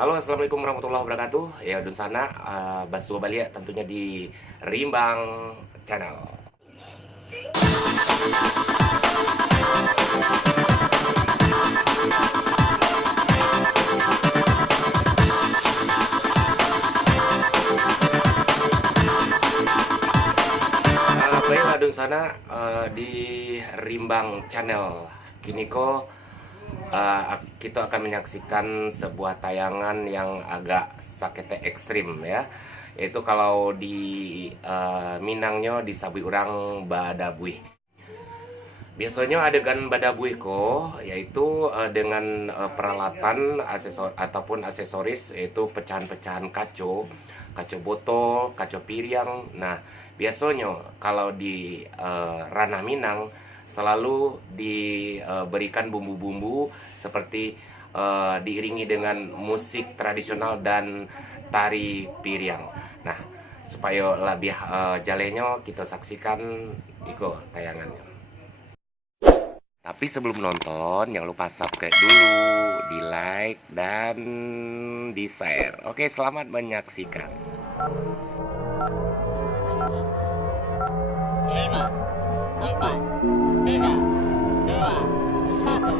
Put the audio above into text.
Halo, assalamualaikum warahmatullahi wabarakatuh. Ya, Dun sana, Basu Balia tentunya di Rimbang Channel. Baiklah Dun sana, di Rimbang Channel. Kini kok kita akan menyaksikan sebuah tayangan yang agak sakitnya ekstrim ya. Itu kalau di Minangnya disabui orang badabuih. Biasanya adegan badabuih ko yaitu dengan peralatan ataupun aksesoris yaitu pecahan-pecahan kaco, kaco botol, kaco piring. Nah, biasanya kalau di ranah Minang selalu diberikan bumbu-bumbu seperti diiringi dengan musik tradisional dan tari piring. Nah, supaya lebih jalenya kita saksikan iko tayangannya. Tapi sebelum nonton, jangan lupa subscribe dulu, di like, dan di share. Oke, selamat menyaksikan. 5, 4, 3, 2, 1.